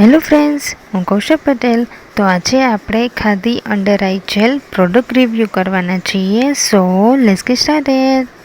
Hello friends, હું કૌશિક પટેલ. તો આજે આપણે khadi under eye jail product review કરવાના છીએ. So let's gate started.